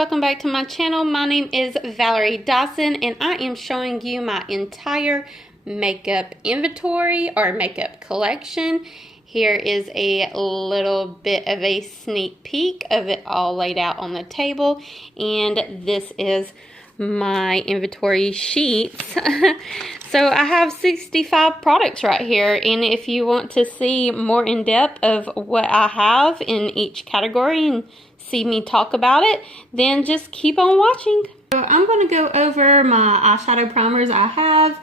welcome back to my channel. My name is Valerie Dison and I am showing you my entire makeup inventory or makeup collection. Here is a little bit of a sneak peek of it all laid out on the table, and this is my inventory sheets. So I have 65 products right here, and if you want to see more in depth of what I have in each category and see me talk about it, then just keep on watching. So I'm going to go over my eyeshadow primers I have,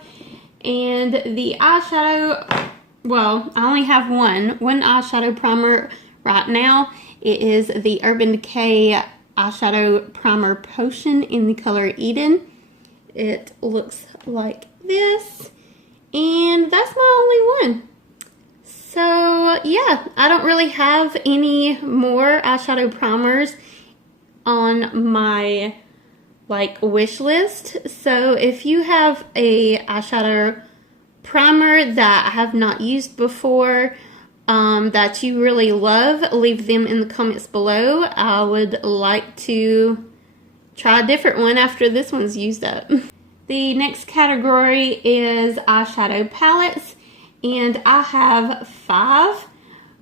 and the eyeshadow, well, I only have one eyeshadow primer right now. It is the Urban Decay eyeshadow primer potion in the color Eden. It looks like this, and that's my only one. So yeah, I don't really have any more eyeshadow primers on my wish list. So if you have a eyeshadow primer that I have not used before, that you really love, leave them in the comments below. I would like to try a different one after this one's used up. The next category is eyeshadow palettes, and I have 5.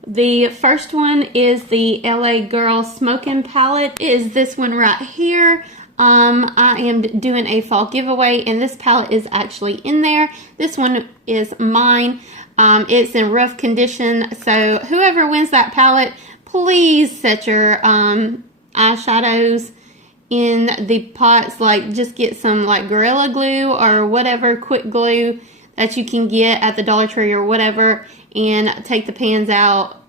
The first one is the LA Girl Smokin' palette. It is this one right here. I am doing a fall giveaway, and this palette is actually in there. This one is mine. It's in rough condition, so whoever wins that palette, please set your eyeshadows in the pots. Just get some Gorilla Glue or whatever quick glue that you can get at the Dollar Tree or whatever, and take the pans out,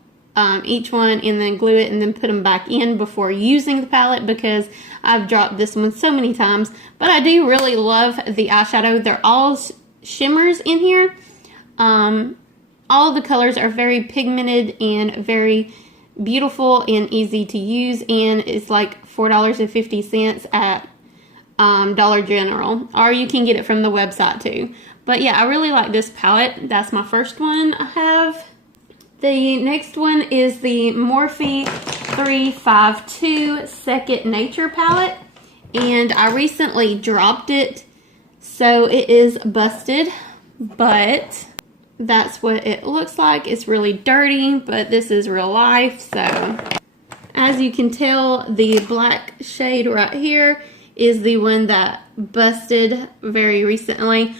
each one, and then glue it and then put them back in before using the palette, because I've dropped this one so many times. But I do really love the eyeshadow. They're all shimmers in here. All the colors are very pigmented and very beautiful and easy to use, and it's like $4.50 at Dollar General, or you can get it from the website too. But yeah, I really like this palette. That's my first one I have. The next one is the Morphe 352 Second Nature palette, and I recently dropped it, so it is busted, but that's what it looks like. It's really dirty, but this is real life. So as you can tell, the black shade right here is the one that busted very recently,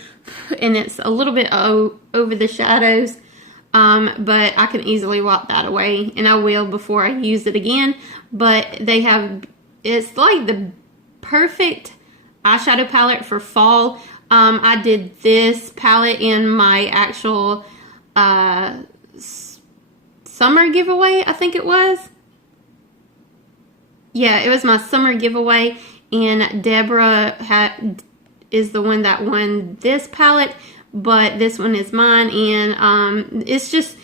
and it's a little bit over the shadows, but I can easily wipe that away, and I will before I use it again. But it's like the perfect eyeshadow palette for fall. I did this palette in my actual summer giveaway, I think it was. Yeah, it was my summer giveaway, and Deborah is the one that won this palette, but this one is mine, and it's just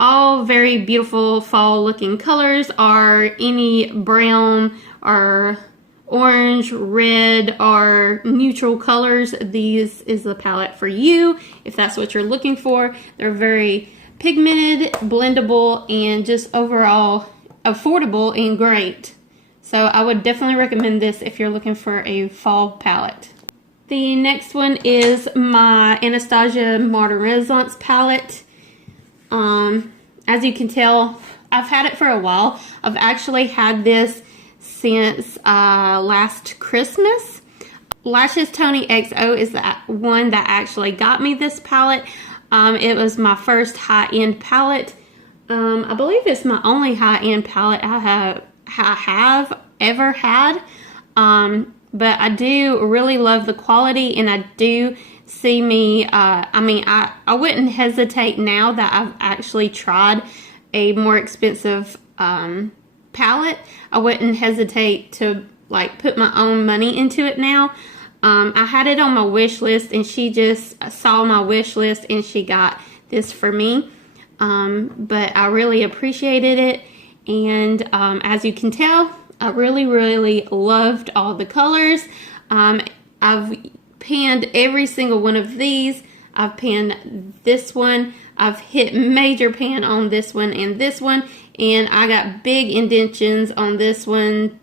all very beautiful fall looking colors, or any brown or orange, red, or neutral colors. This is the palette for you if that's what you're looking for. They're very pigmented, blendable, and just overall affordable and great. So I would definitely recommend this if you're looking for a fall palette. The next one is my Anastasia Modern Renaissance palette. As you can tell, I've had it for a while. I've actually had this since last Christmas. Lashes Tony XO is that one that actually got me this palette. It was my first high-end palette. I believe it's my only high-end palette I have ever had. But I do really love the quality, and I do see me, I wouldn't hesitate now that I've actually tried a more expensive palette. I wouldn't hesitate to put my own money into it now. I had it on my wish list, and she just saw my wish list and she got this for me. But I really appreciated it, and as you can tell, I really loved all the colors. I've panned every single one of these. I've panned this one. I've hit major pan on this one, and I got big indentions on this one,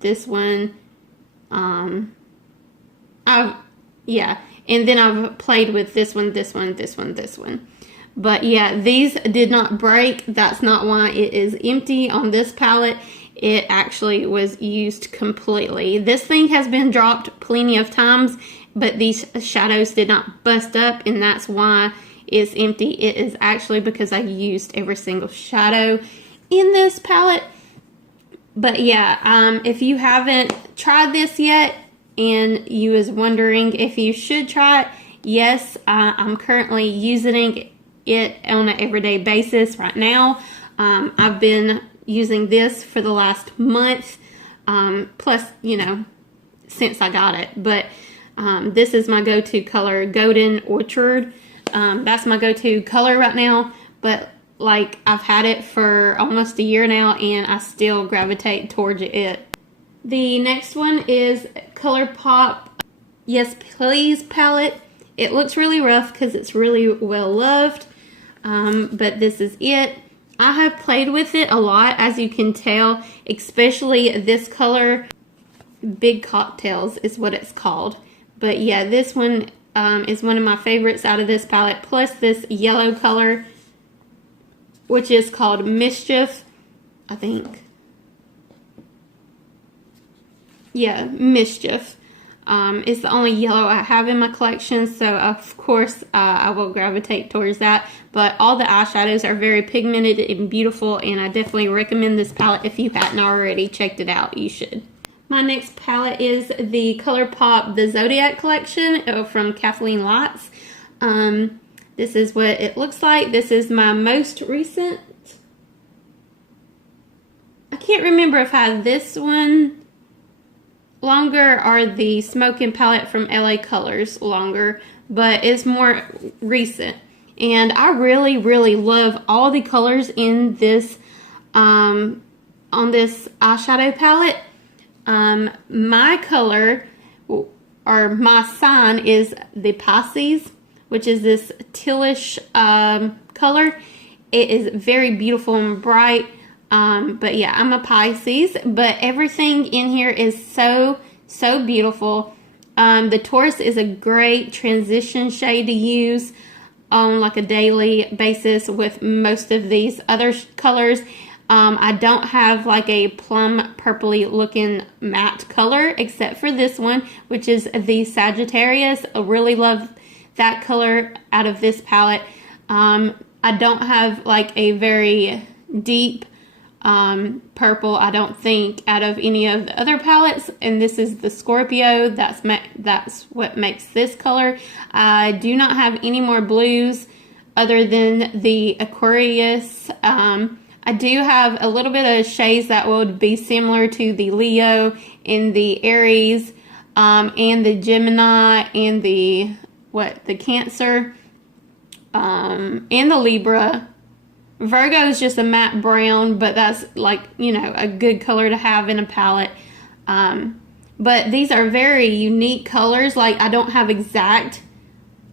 Yeah, and then I've played with this one, this one, this one, this one. But yeah, these did not break. That's not why it is empty on this palette. It actually was used completely. This thing has been dropped plenty of times, but these shadows did not bust up, and that's why it's empty. It is actually because I used every single shadow in this palette. But yeah, if you haven't tried this yet and you was wondering if you should try it, yes, I'm currently using it on an everyday basis right now. I've been using this for the last month, plus, you know, since I got it. But this is my go-to color, Golden Orchard. That's my go-to color right now, but like I've had it for almost a year now and I still gravitate towards it. The next one is ColourPop Yes Please palette. It looks really rough because it's really well loved, but this is it. I have played with it a lot, as you can tell, especially this color. Big Cocktails is what it's called. But yeah, this one is one of my favorites out of this palette, plus this yellow color, which is called Mischief, I think. Yeah, Mischief. It's the only yellow I have in my collection, so of course I will gravitate towards that. But all the eyeshadows are very pigmented and beautiful, and I definitely recommend this palette. If you hadn't already checked it out, you should. My next palette is the ColourPop The Zodiac collection from Kathleen Lights. This is what it looks like. This is my most recent. I can't remember if I had this one longer or the Smoking palette from LA Colors longer, but it's more recent. And I really, really love all the colors in this, on this eyeshadow palette. My color, or my sign, is the Pisces, which is this tealish color. It is very beautiful and bright. But yeah, I'm a Pisces, but everything in here is so beautiful. The Taurus is a great transition shade to use on like a daily basis with most of these other colors. I don't have like a plum purpley looking matte color except for this one, which is the Sagittarius. I really love that color out of this palette. I don't have like a very deep purple, I don't think, out of any of the other palettes, and this is the Scorpio. That's what makes this color. I do not have any more blues other than the Aquarius. I do have a little bit of shades that would be similar to the Leo and the Aries, and the Gemini and the Cancer, and the Libra. Virgo is just a matte brown, but that's like, you know, a good color to have in a palette. But these are very unique colors. Like, I don't have exact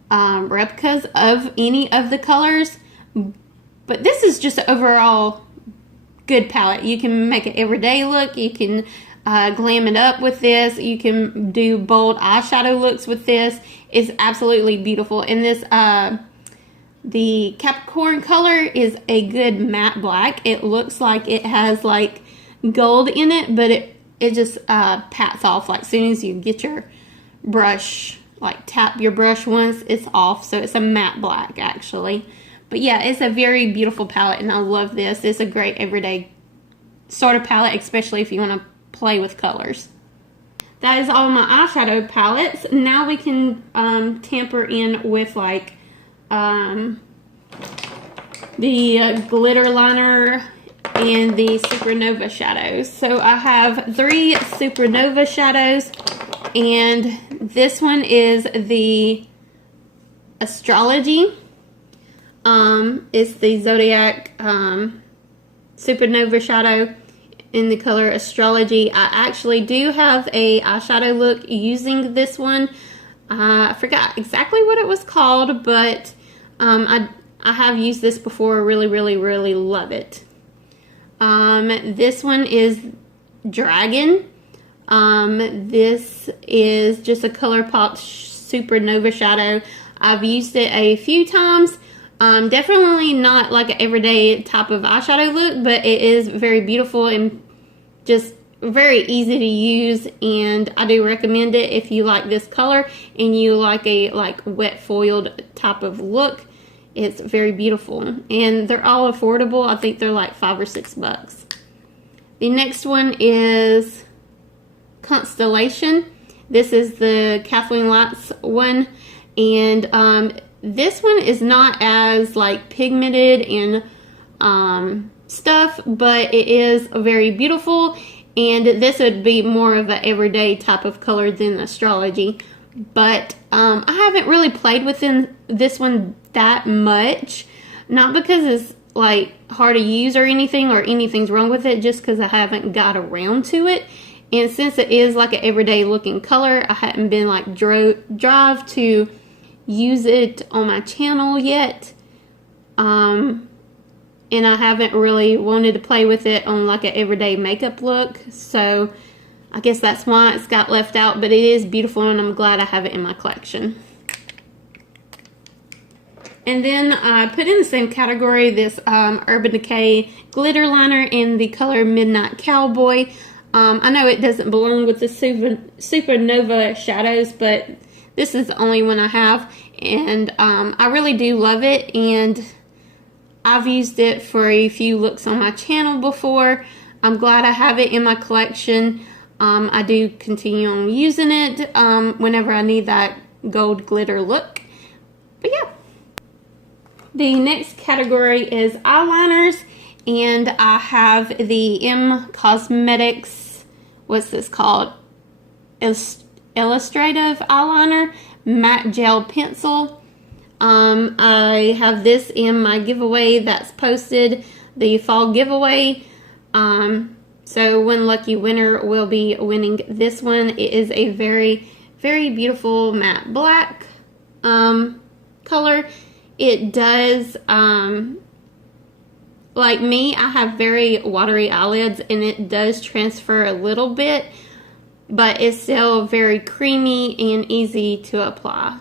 replicas of any of the colors, but this is just an overall good palette. You can make an everyday look. You can glam it up with this. You can do bold eyeshadow looks with this. It's absolutely beautiful. And this the Capricorn color is a good matte black. It looks like it has like gold in it, but it just pats off. Like, as soon as you get your brush, like tap your brush once, it's off. So it's a matte black actually. But yeah, it's a very beautiful palette, and I love this. It's a great everyday sort of palette, especially if you want to play with colors. That is all my eyeshadow palettes. Now we can tamper in with like the glitter liner and the Supernova shadows. So I have 3 Supernova shadows, and this one is the Astrology. It's the Zodiac Supernova shadow in the color Astrology. I actually do have a eyeshadow look using this one. I forgot exactly what it was called, but I have used this before. Really, really, really love it. This one is Dragon. This is just a ColourPop Supernova shadow. I've used it a few times. Definitely not like an everyday type of eyeshadow look, but it is very beautiful and just very easy to use, and I do recommend it if you like this color and you like a wet foiled type of look. It's very beautiful, and they're all affordable. I think they're like $5 or $6. The next one is Constellation. This is the Kathleen Lights one, and this one is not as like pigmented and stuff, but it is very beautiful, and this would be more of an everyday type of color than Astrology. But I haven't really played with this one that much, not because it's like hard to use or anything's wrong with it, just because I haven't got around to it. And since it is like an everyday looking color, I hadn't been like drive to use it on my channel yet. And I haven't really wanted to play with it on like an everyday makeup look, so I guess that's why it's got left out, but it is beautiful and I'm glad I have it in my collection. And then I put in the same category this Urban Decay glitter liner in the color Midnight Cowboy. I know it doesn't belong with the Supernova shadows, but this is the only one I have, and I really do love it, and I've used it for a few looks on my channel before. I'm glad I have it in my collection. I do continue on using it whenever I need that gold glitter look. But yeah. The next category is eyeliners, and I have the M Cosmetics, what's this called? Illustrative eyeliner matte gel pencil. I have this in my giveaway that's posted, the fall giveaway. So one lucky winner will be winning this one. It is a very, very beautiful matte black color. It does, like me, I have very watery eyelids, and it does transfer a little bit, but it's still very creamy and easy to apply.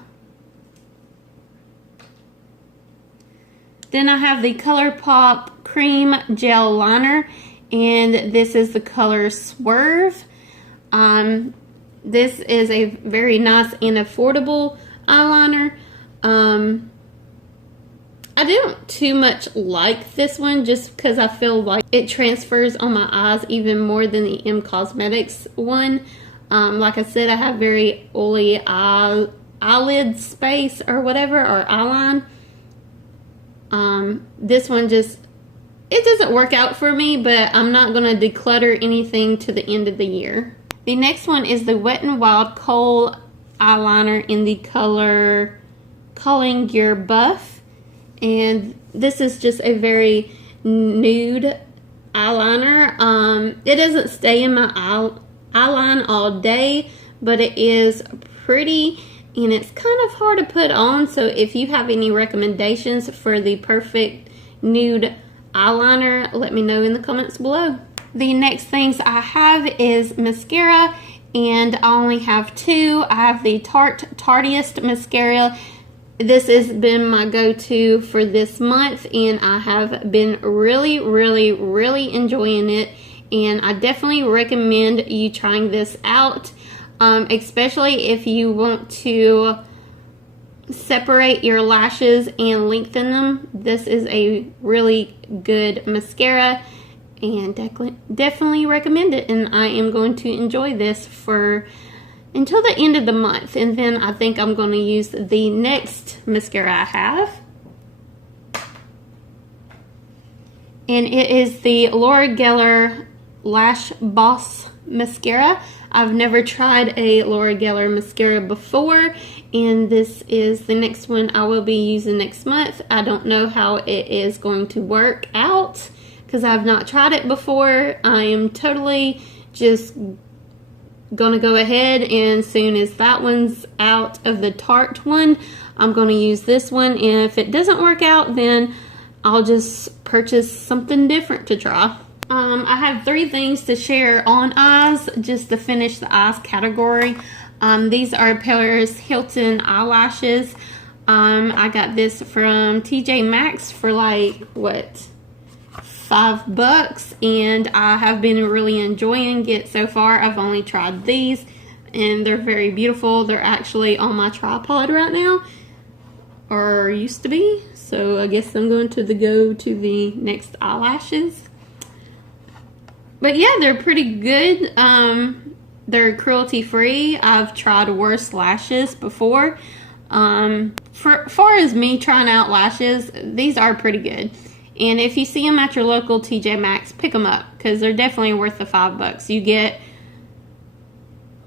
Then I have the ColourPop Cream Gel Liner, and this is the color Swerve. This is a very nice and affordable eyeliner. I don't too much like this one just because I feel like it transfers on my eyes even more than the M Cosmetics one. Like I said, I have very oily eyelid space or whatever, or eyeline. This one just, it doesn't work out for me, but I'm not going to declutter anything to the end of the year. The next one is the Wet n Wild Kohl eyeliner in the color Calling Your Buff, and this is just a very nude eyeliner. It doesn't stay in my eyeline all day, but it is pretty, and it's kind of hard to put on, so if you have any recommendations for the perfect nude eyeliner, let me know in the comments below. The next things I have is mascara, and I only have two. I have the Tarte Tardiest mascara. This has been my go-to for this month, and I have been really enjoying it, and I definitely recommend you trying this out. Especially if you want to separate your lashes and lengthen them. This is a really good mascara, and definitely recommend it, and I am going to enjoy this for until the end of the month, and then I think I'm going to use the next mascara I have, and it is the Laura Geller Lash Boss mascara. I've never tried a Laura Geller mascara before, and this is the next one I will be using next month. I don't know how it is going to work out because I've not tried it before. I am totally just gonna go ahead, and as soon as that one's out of the Tarte one, I'm gonna use this one, and if it doesn't work out, then I'll just purchase something different to try. I have 3 things to share on eyes, just to finish the eyes category. These are Paris Hilton eyelashes. I got this from TJ Maxx for like, what, $5, and I have been really enjoying it so far. I've only tried these, and they're very beautiful. They're actually on my tripod right now, or used to be. So I guess I'm going to go to the next eyelashes. But yeah, they're pretty good. They're cruelty free. I've tried worse lashes before. For far as me trying out lashes, these are pretty good. And if you see them at your local TJ Maxx, pick them up, because they're definitely worth the $5. You get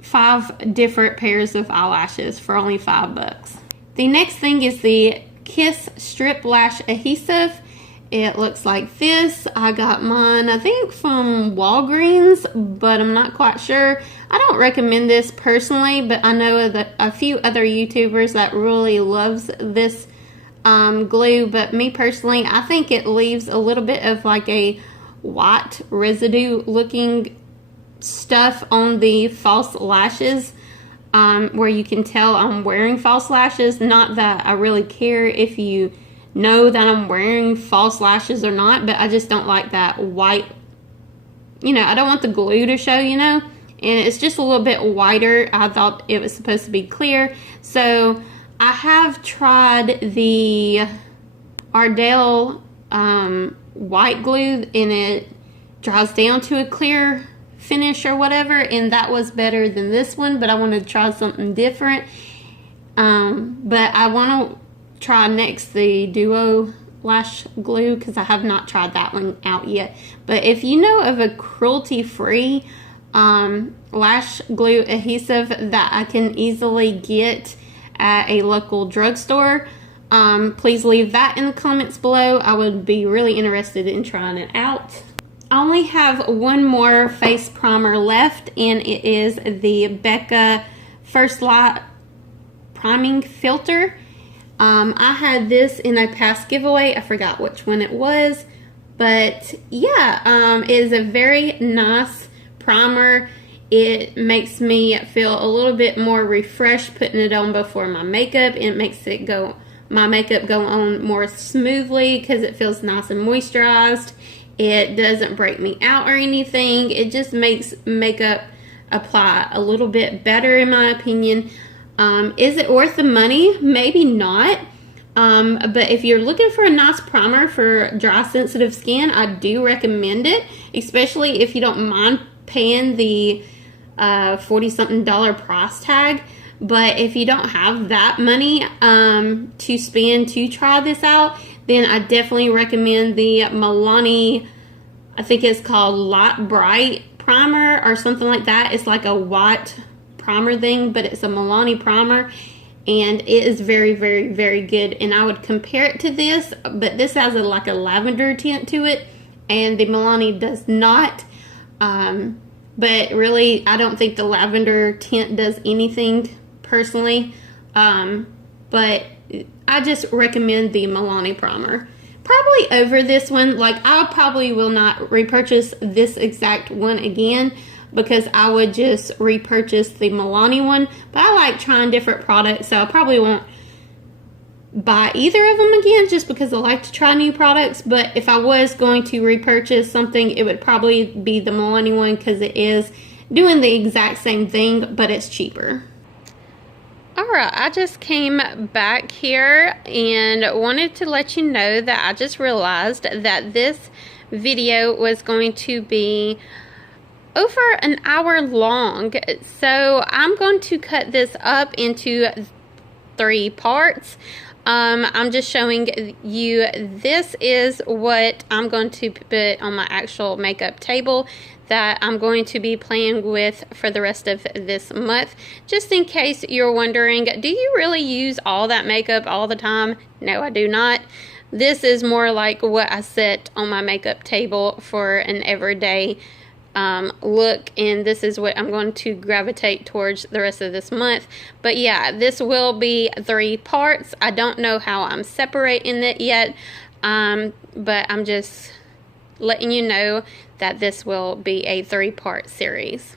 5 different pairs of eyelashes for only $5. The next thing is the Kiss Strip Lash Adhesive. It looks like this. I got mine, I think, from Walgreens, but I'm not quite sure. I don't recommend this personally, but I know that a few other YouTubers that really loves this glue. But me personally, I think it leaves a little bit of like a white residue looking stuff on the false lashes, where you can tell I'm wearing false lashes. Not that I really care if you know that I'm wearing false lashes or not, but I just don't like that white, I don't want the glue to show, and it's just a little bit whiter. I thought it was supposed to be clear. So I have tried the Ardell white glue, and it dries down to a clear finish or whatever, and that was better than this one, but I wanted to try something different. But I want to try next the Duo lash glue, because I have not tried that one out yet. But if you know of a cruelty-free lash glue adhesive that I can easily get at a local drugstore, please leave that in the comments below. I would be really interested in trying it out. I only have one more face primer left, and it is the Becca First Light Priming Filter. I had this in a past giveaway. I forgot which one it was, but yeah, it is a very nice primer. It makes me feel a little bit more refreshed putting it on before my makeup. It makes my makeup go on more smoothly because it feels nice and moisturized. It doesn't break me out or anything. It just makes makeup apply a little bit better, in my opinion. Is it worth the money? Maybe not. But if you're looking for a nice primer for dry, sensitive skin, I do recommend it, especially if you don't mind paying the $40-something price tag. But if you don't have that money to spend to try this out, then I definitely recommend the Milani, I think it's called Light Bright Primer or something like that. It's like a white primer thing, but it's a Milani primer, and it is very, very, very good. And I would compare it to this, but this has like a lavender tint to it, and the Milani does not. But really, I don't think the lavender tint does anything personally. But I just recommend the Milani primer. Probably over this one. Like, I probably will not repurchase this exact one again, because I would just repurchase the Milani one. But I like trying different products, so I probably won't buy either of them again, just because I like to try new products. But if I was going to repurchase something, it would probably be the Milani one, because it is doing the exact same thing, but it's cheaper. Alright, I just came back here and wanted to let you know that I just realized that this video was going to be over an hour long. So I'm going to cut this up into 3 parts. I'm just showing you, this is what I'm going to put on my actual makeup table that I'm going to be playing with for the rest of this month. Just in case you're wondering, do you really use all that makeup all the time? No, I do not. This is more like what I set on my makeup table for an everyday look, and this is what I'm going to gravitate towards the rest of this month. But yeah, this will be 3 parts. I don't know how I'm separating it yet, but I'm just letting you know that this will be a 3-part series.